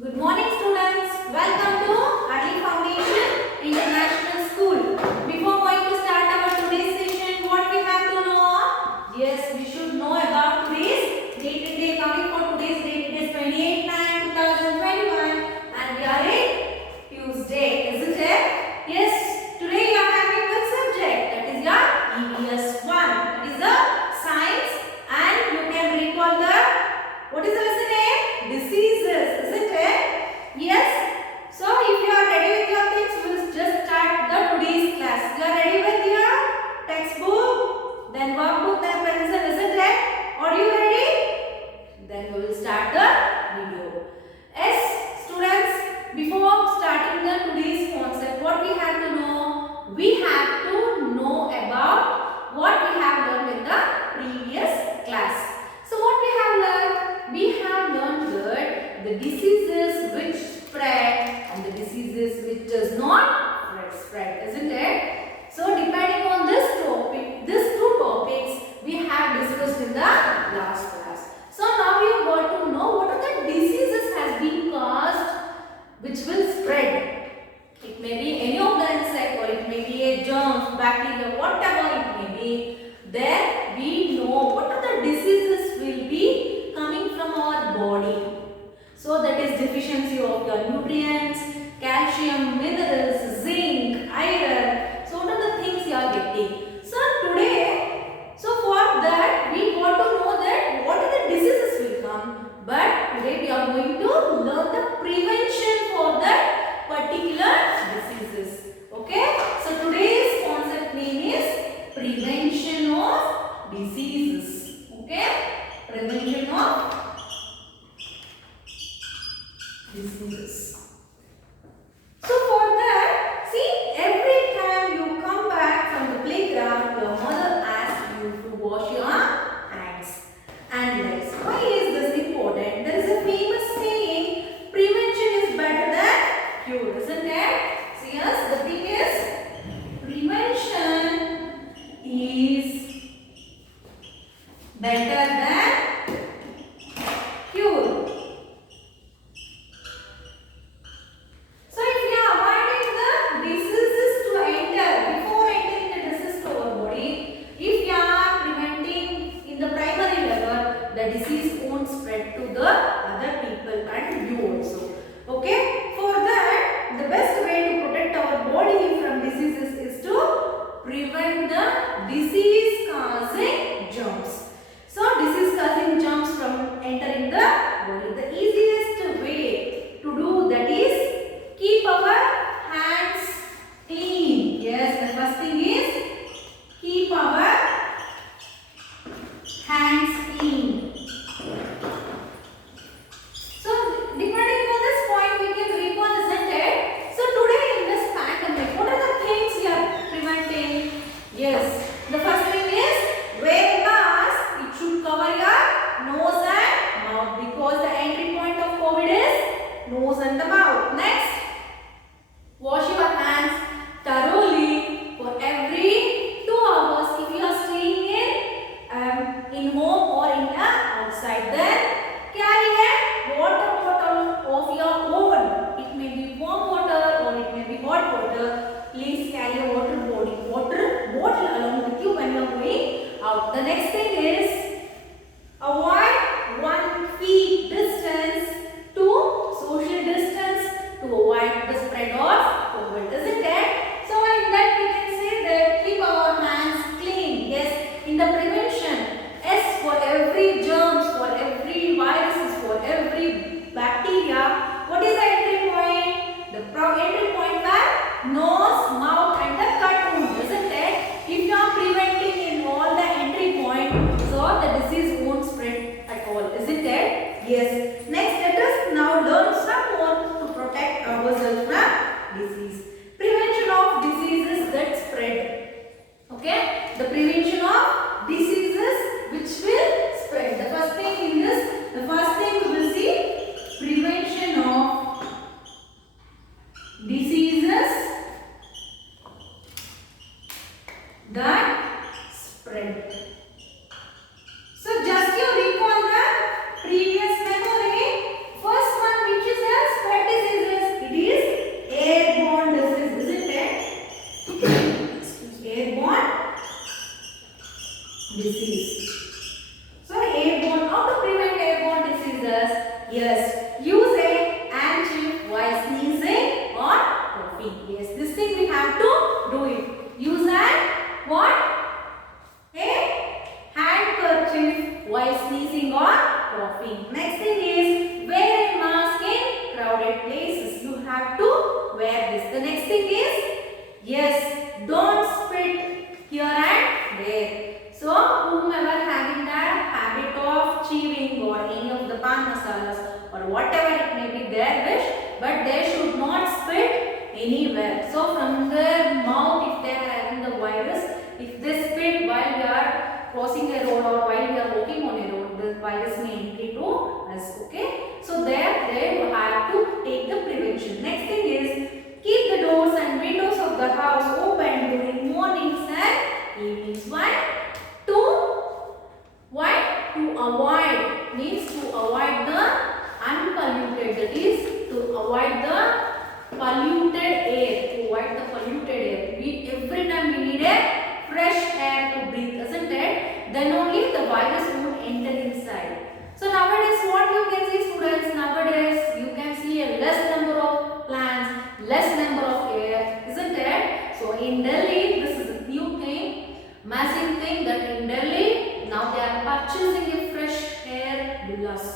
Good morning students. Welcome to Early Foundation International School. Before going to start our today's session, what we have to know? Yes, we should know about today's date today. Coming for today's date, it is 28/9/2021 and we are in Tuesday, isn't it? Yes, today you are having one subject, that is your EVS-1. It is a science and you can recall the, what is the lesson name? Diseases, isn't it? Yes. So if you are ready with your things, we will just start the today's class. You are ready with your textbook, then workbook, then pencil, isn't it? Are you ready? Then we will start the video. Yes, students, before starting the today's concept, what we have to know? We have to know about what we have learned in the previous class. So what we have learned? We have learned that the diseases which spread and the diseases which does not spread, isn't it? So depending on this topic, these two topics we have discussed in the last class. So now you got to know what are the diseases has been caused which will spread. It may be any of the insect or it may be a germ, bacteria, whatever it may be. Then we know what are the diseases will be coming from our body. So that is deficiency of your nutrients, calcium, minerals, zinc, iron. So what are the things you are getting? So today, so for that we got to know that what are the diseases will come. But today we are going to learn the prevention for that particular diseases. Okay? So today's concept name is prevention of diseases. Okay? Prevention of diseases. So for that, see, every time you come back from the playground, your mother asks you to wash your hands and legs. Why is this important? There is a famous saying, prevention is better than cure, isn't it? So yes, the thing is, prevention is better than cure. So if you are avoiding the diseases to enter, before entering the disease to our body, if you are preventing in the primary level, the disease won't spread to the other people and you also. Okay? For that, the best way to protect our body from diseases is to prevent the disease causing germs. So disease causing germs from entering the body. The easiest way to do that is keep our hands clean. Yes, the first thing is keep our hands clean. So depending on this point we can recall, isn't it? So today in this pandemic, what are the things we are preventing? Yes, the first thing is wear a mask. It should cover your nose and mouth because the entry point of COVID is nose and the mouth. Next, wash your hands thoroughly for every 2 hours if you are staying in home or in outside. Then carry a water bottle of your own. It may be warm water or it may be hot water. Please carry a water bottle along with you when you are going out. The next thing is avoid 1 feet distance to social distance to avoid the spread of COVID, isn't it? So in that we can say that keep our hands clean. Yes, in the prevention, S for every germs, for every viruses, for every bacteria. What is the entry point? The entry point where nose, mouth and the cut wound, isn't it? If you are preventing in all the entry point, so the disease won't spread at all, isn't it? Yes. Next, let us now learn some more to protect ourselves from disease. Prevention of diseases that spread. Okay? The prevention of diseases which will spread. The first thing in this, the first thing we will see prevention of diseases that spread. So just you recall the previous memory. Yes, use a handkerchief while sneezing or coughing. Yes, this thing we have to do it. Use a what? A handkerchief while sneezing or coughing. Next thing is wear a mask in crowded places. You have to wear this. The next thing is yes, don't spit here and there. So whomever having the habit of chewing or any of the pan masalas or whatever it may be their wish, but they should not spit anywhere. So from their mouth, if they are having the virus, if they spit while we are crossing a road or while we are walking on a road, the virus may entry to us. Okay. So there they have to take the prevention. Next thing is keep the doors and windows of the house open during mornings and evenings. Why? To avoid, means to avoid the unpolluted, that is to avoid the polluted air. To avoid the polluted air. Every time we need a fresh air to breathe, isn't it? Then only the virus won't enter inside. So nowadays what you can see, students, nowadays you can see a less number of plants, less number of air, isn't it? So in Delhi, this is a new thing, massive thing, that in Delhi now they are purchasing a fresh air villas.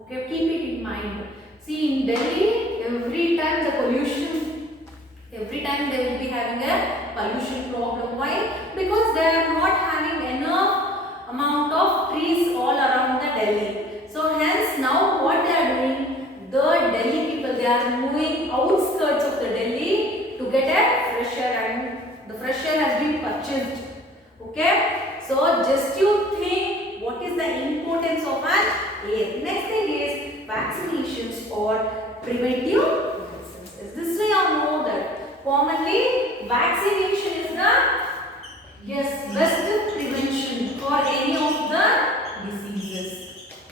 Okay, keep it in mind. See, in Delhi, every time the pollution, every time they will be having a pollution problem. Why? Because they are not having enough amount of trees all around the Delhi. So hence now what they are doing, the Delhi people, they are moving outskirts of the Delhi to get a fresh air, and the fresh air has been purchased. Okay. So just you think what is the importance of an air. Next thing is vaccinations or preventive medicines. This way you know that commonly vaccination is the best prevention for any of the diseases.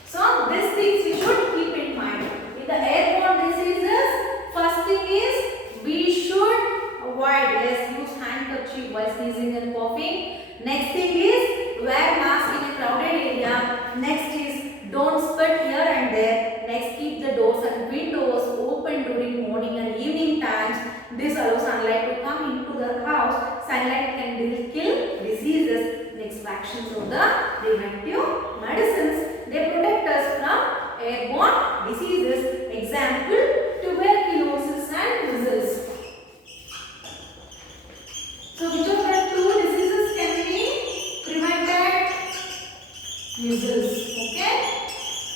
So these things we should keep in mind. In the airborne diseases, first thing is we should avoid, use handkerchief while sneezing and coughing. Next thing is wear mask in a crowded area. Next is don't spit here and there. Next, keep the doors and windows open during morning and evening times. This allows sunlight to come into the house. Sunlight can kill diseases. Next, vaccines of the preventive medicines. They protect us from airborne diseases. Example, tuberculosis and measles. So which of the two diseases can be prevented? Measles. Okay.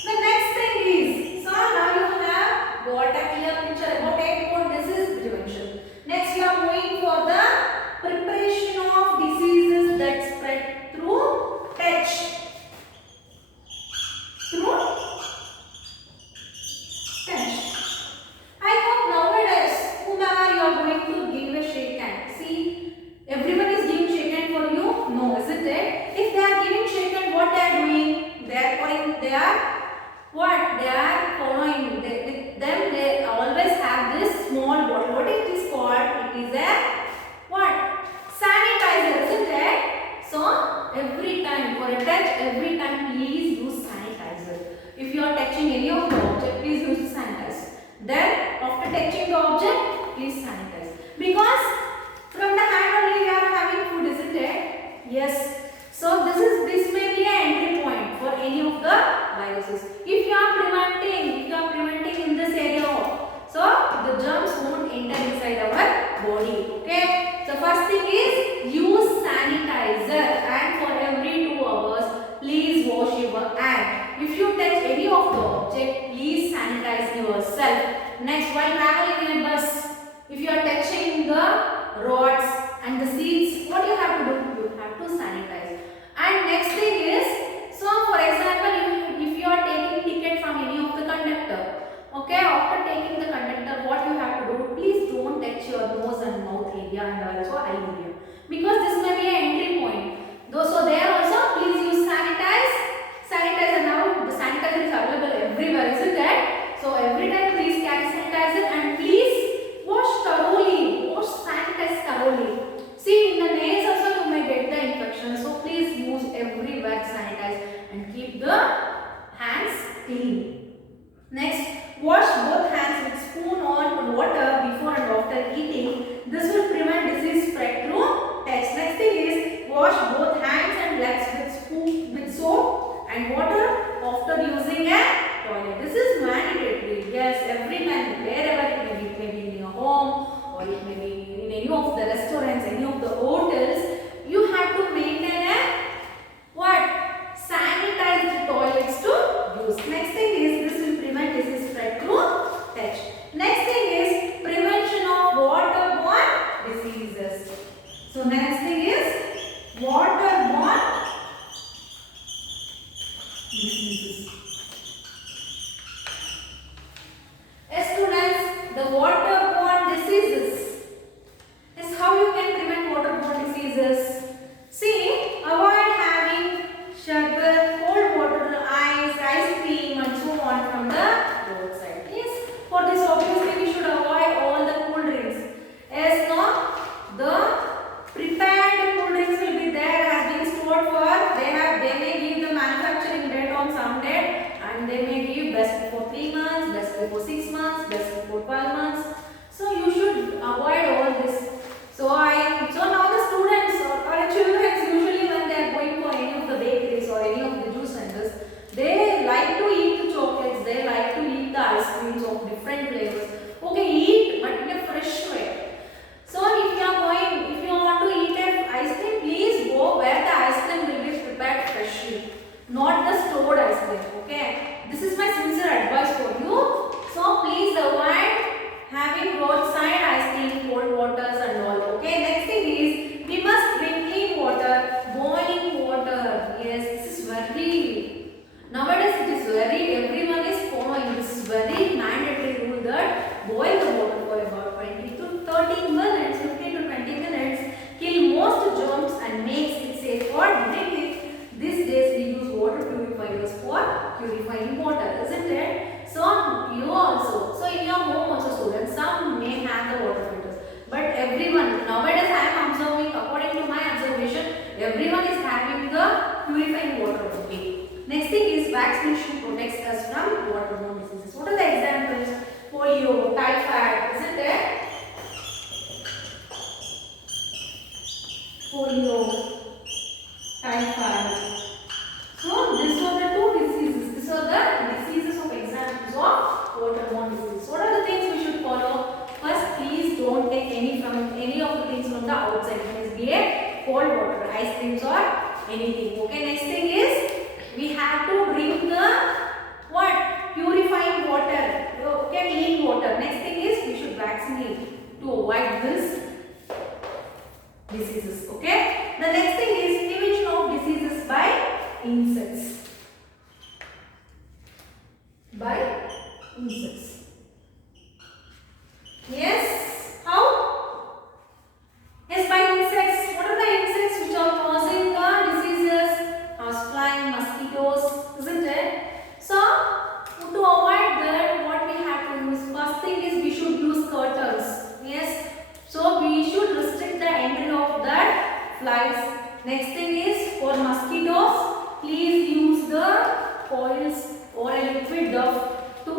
The next thing is, so now you have got a clear picture about airborne disease prevention. Next you are going for the preparation of diseases that spread through touch. I hope nowadays, whomever you are going to give a shake hand. See, everyone is giving shake hand for you? No, isn't it? If they are giving shake hand, what they are doing? They are following. They always have this small bottle. What it is called? It is a what? Sanitizer, isn't it? So every time for a touch, every time please use sanitizer. If you are touching any of the object, please use sanitizer. Then after touching the object, please sanitize. Because from the hand only we are having food, isn't it? Yes. So this may be an entry point for any of the viruses. If you are preventing in this area, so the germs won't enter inside our body. Okay. So first thing is use sanitizer, and for every 2 hours, please wash your hand. If you touch any of the object, please sanitize yourself. Next, while traveling in a bus, if you are touching the rods and the seats, what you have to do? You have to sanitize. And next thing is, so for example, if you are taking ticket from any of the conductor, okay, after taking the conductor, what you have to do? Please don't touch your nose and mouth area and also eye area, because this may be an entry point. So there also, please use sanitizer. Now the sanitizer is available everywhere, isn't it? So every time please carry sanitizer, and please wash thoroughly Next, wash both hands with spoon or water before and after eating. This will prevent disease spread through touch. Next thing is wash both hands and legs with soap and water after using a toilet. This is mandatory. Yes, every time, wherever it may be, in your home or it may be in any of the restaurants, any of the hotels, you have to maintain a what? Sanitized toilets to use. Next thing is this will prevent disease spread through touch. Next thing is prevention of waterborne diseases. So next thing is waterborne diseases. Yes, students, the waterborne diseases is how you can prevent waterborne diseases. See, avoid having sugar, cold water, ice cream and so on from the roadside. Yes, for this obviously we should avoid all the cool drinks. As no, the prepared cool drinks will be there, has been stored for, they may give the manufacturing date on some date and they may give best before 3 months, best before 6 months, best before 12 months. So you should avoid all this. So now the students or children usually when they are going for any of the bakeries or any of the juice centers, they like to eat the chocolates, they like to eat the ice creams of different flavors. Okay, eat but in a fresh way. So if you want to eat an ice cream, please go where the ice cream will be prepared freshly, not the stored ice cream. Okay, this is my sincere advice for you. So please avoid having roadside ice cream, cold waters and all. Okay, next thing is we must drink clean water, boiling water. Yes, this is very, nowadays it is very, everyone is following this very mandatory rule that boil the water for about 20 to 30 minutes, 15 to 20 minutes, kill most germs and makes it safe for drinking. These days we use water purifiers for purifying water, isn't it? So you also, so in your home also students, some may have the water filters, but everyone, nowadays I am observing, according to my observation, everyone is having the purifying water. Okay. Next thing is vaccination protects us from waterborne diseases. What are the examples? Polio, typhoid, isn't it? Polio, typhoid. So these are the two diseases. These are the diseases of examples of waterborne disease. What are the things we should follow? First, please don't take any of the things from the outside. Please be a cold water, ice creams or anything. Okay. Next thing is we have to drink the what? Purifying water. Okay, clean water. Next thing is we should vaccinate to avoid this diseases. Okay. The next thing is prevention of diseases by insects. By insects. Yes. How? Yes, by insects. What are the insects which are causing the diseases? Housefly, mosquitoes, isn't it? So, to avoid that, what we have to use? First thing is we should use curtains. Yes. So, we should restrict the entry of that flies. Next thing is for mosquitoes, please use the coils or a liquid duff to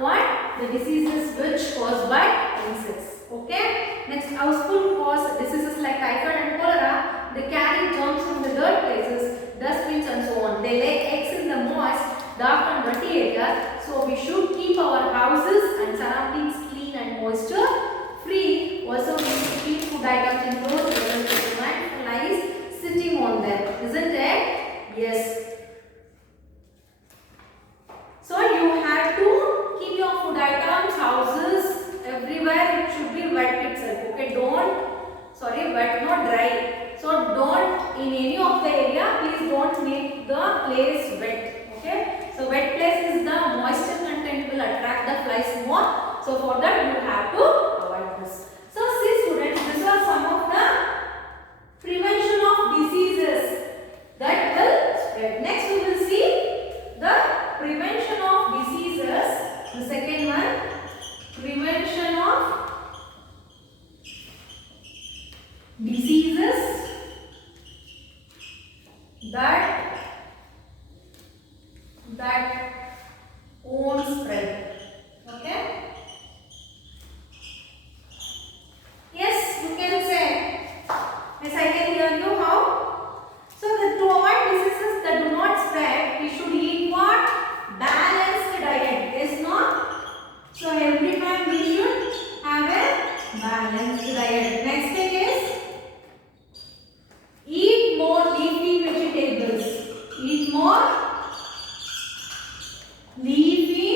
what? The diseases which caused by insects. Okay. Next, household cause diseases like typhoid and cholera. They carry germs from the dirt places, dustbins and so on. They lay eggs in the moist, dark and dirty areas. So we should keep our houses and surroundings clean and moisture free. Also, we should keep food items indoors to prevent flies sitting on them. Isn't it? Yes. So you have to keep your food items, houses, everywhere. It should be wet itself. Okay, wet, not dry. So don't, in any of the area, please don't make the place wet. Okay. So wet place is the moisture content will attract the flies more. So for that you have to avoid this. So see students, these are some of the prevention of diseases that will spread. Next we will see the prevention of diseases. The second one, prevention of diseases that won't spread. Okay. Yes, you can say. Yes, I can hear you. How? So to avoid diseases that do not spread, we should eat what? Balanced diet. Yes, no? So every time we should have a balanced diet. Next thing is eat more leafy vegetables. Eat more leafy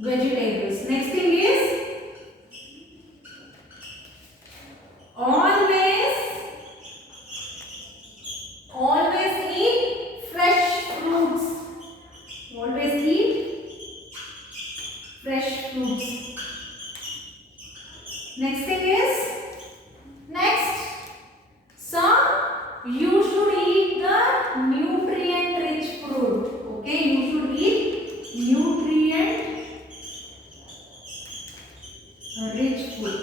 vegetables. Next thing is always eat fresh fruits. Always eat fresh fruits. Next thing is you should eat the nutrient rich fruit. Okay, you should eat nutrient rich food.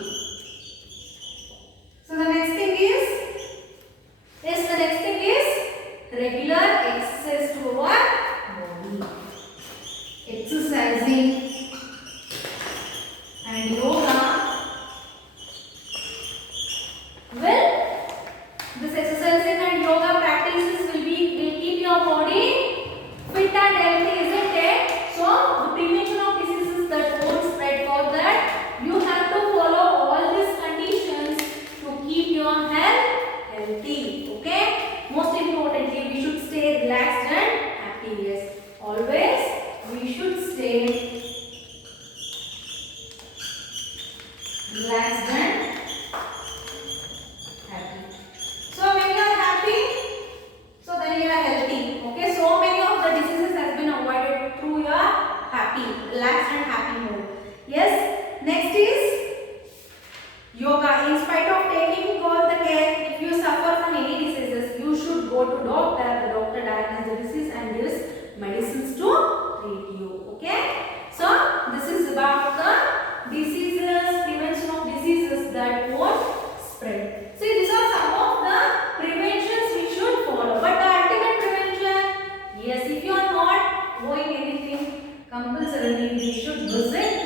So the next thing is regular exercise to our body. Exercising and yoga this exercising and yoga practices will keep your body fit and healthy, isn't it? So the prevention of diseases that won't spread, for that you have to follow all these conditions to keep your health healthy. Okay. Most importantly, we should stay relaxed and happy. Yes. Always we should stay relaxed and happy. So when you are happy, so then you are healthy. Okay, so many of the diseases has been avoided through your happy, relaxed and happy mood. Yes. Next is yoga. In spite of taking all the care, if you suffer from any diseases, you should go to doctor. The doctor diagnoses the disease and gives medicines to treat you. Okay. So this is about the diseases, prevention of diseases that won't spread. See, these are some of the preventions we should follow. But the ultimate prevention, yes, if you are not doing anything compulsorily, we should visit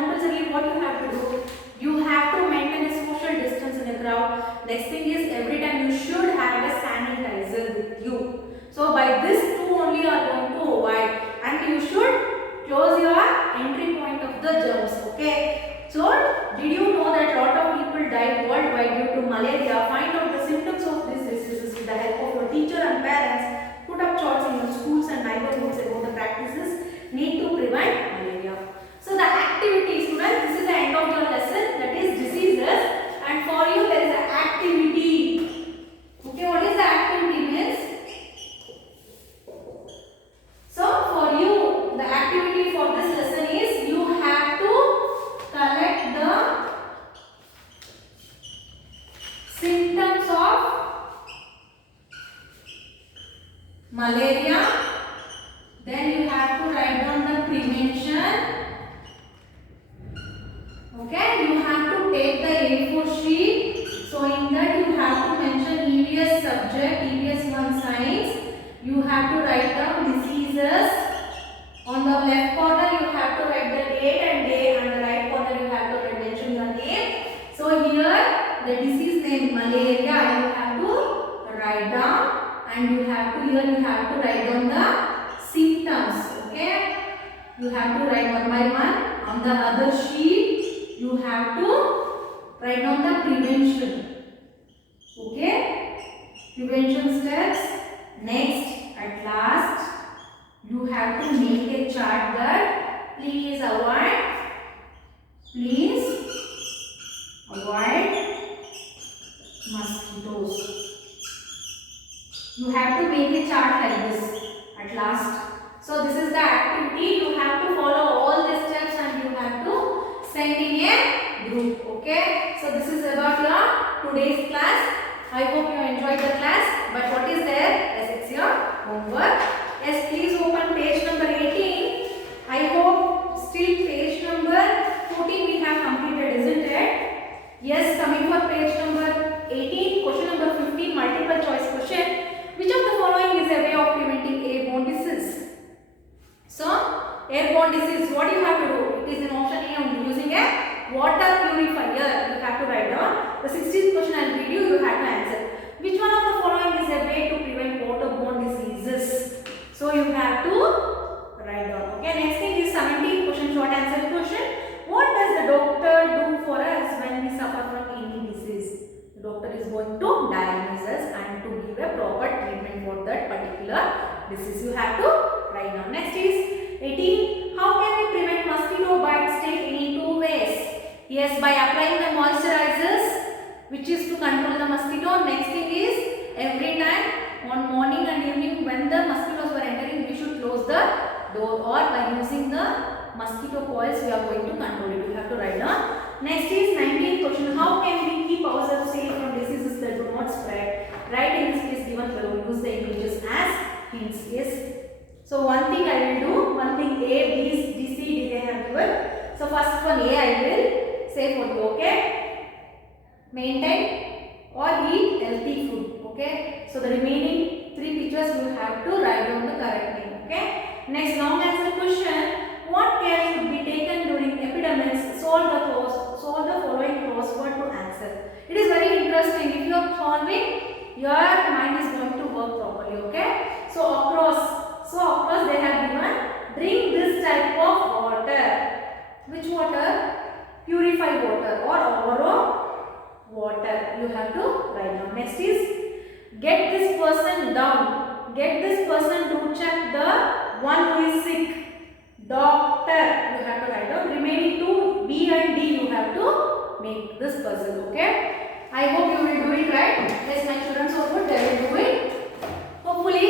compulsorily what you have to do? You have to maintain a social distance in a crowd. Next thing is every time you should have a sanitizer with you. So by this two only you are going to avoid, and you should close your entry point of the germs. Okay. So did you know that lot of people died worldwide due to malaria? Find out the symptoms of this diseases with the help of your teacher and parents. Put up charts in your schools and neighborhoods about the practices need to prevent malaria. So the activity, students, this is the end of your lesson, that is diseases, and for you there is an activity. Okay, what is the activity means? So for you, the activity for this lesson is you have to collect the symptoms of malaria. Then you have to write down the prevention. Okay, you have to take the A4 sheet. So in that you have to mention EVS subject, EVS-1 science. You have to write down diseases. On the left corner you have to write the date and day, and the right corner you have to mention your name. So here the disease name malaria you have to write down, and you have to write down the symptoms. Okay, you have to write one by one. On the other sheet you have to write down the prevention. Okay, prevention steps. Next, at last, you have to make a chart that please avoid mosquitoes. You have to make a chart like this at last. So this is the activity. You have to follow all the steps and you have to send in a group. Okay. So this is about your today's class. I hope you enjoyed the class. But what is there? Yes, it's your homework. Yes, please open page number 18. I hope still page number 14 we have completed, isn't it? Yes, coming for page number 18, question number 15, multiple choice question. Which of the following is a way of preventing airborne disease? So, airborne disease, what you have to do? It is an option A only, using a water purifier. You have to write down. The 16th question I will read you, you have to answer. Which one of the following is a way to prevent waterborne diseases? So, you have to write down. Okay, next thing is 17th question, short answer question. What does the doctor do for us when we suffer from any disease? The doctor is going to diagnose us and to give a proper treatment for that particular disease. You have to write down. Next is 18. How can we prevent mosquito bites? Take in 2 ways. Yes, by applying the moisturizers, which is to control the mosquito. Next thing is every time on morning and evening when the mosquitoes were entering, we should close the door, or by using the mosquito coils we are going to control it. You have to write down. Next is 19th question. How can we keep ourselves safe from diseases that do not spread? Write in this case given below. Use the images as hints. Yes. So one thing I will do. One thing A, B, D, C, D they have given. So first one A I will say for you. Okay. Maintain or eat healthy food. Okay. So the remaining 3 pictures you have to write down the correct name. Okay. Next long answer question. What care should be taken during epidemics? Solve the following crossword to answer. It is very interesting. If you are solving, your mind is going to work properly. Okay. So across they have given drink this type of water. Which water? Purified water or RO water. You have to write down. Next is get this person down. Get this person to check the one who is sick. Doctor, you have to write down. Remaining 2, B and D, you have to make this puzzle. Okay. I hope you will do it right. Yes, my students are good. They will do it. Hopefully,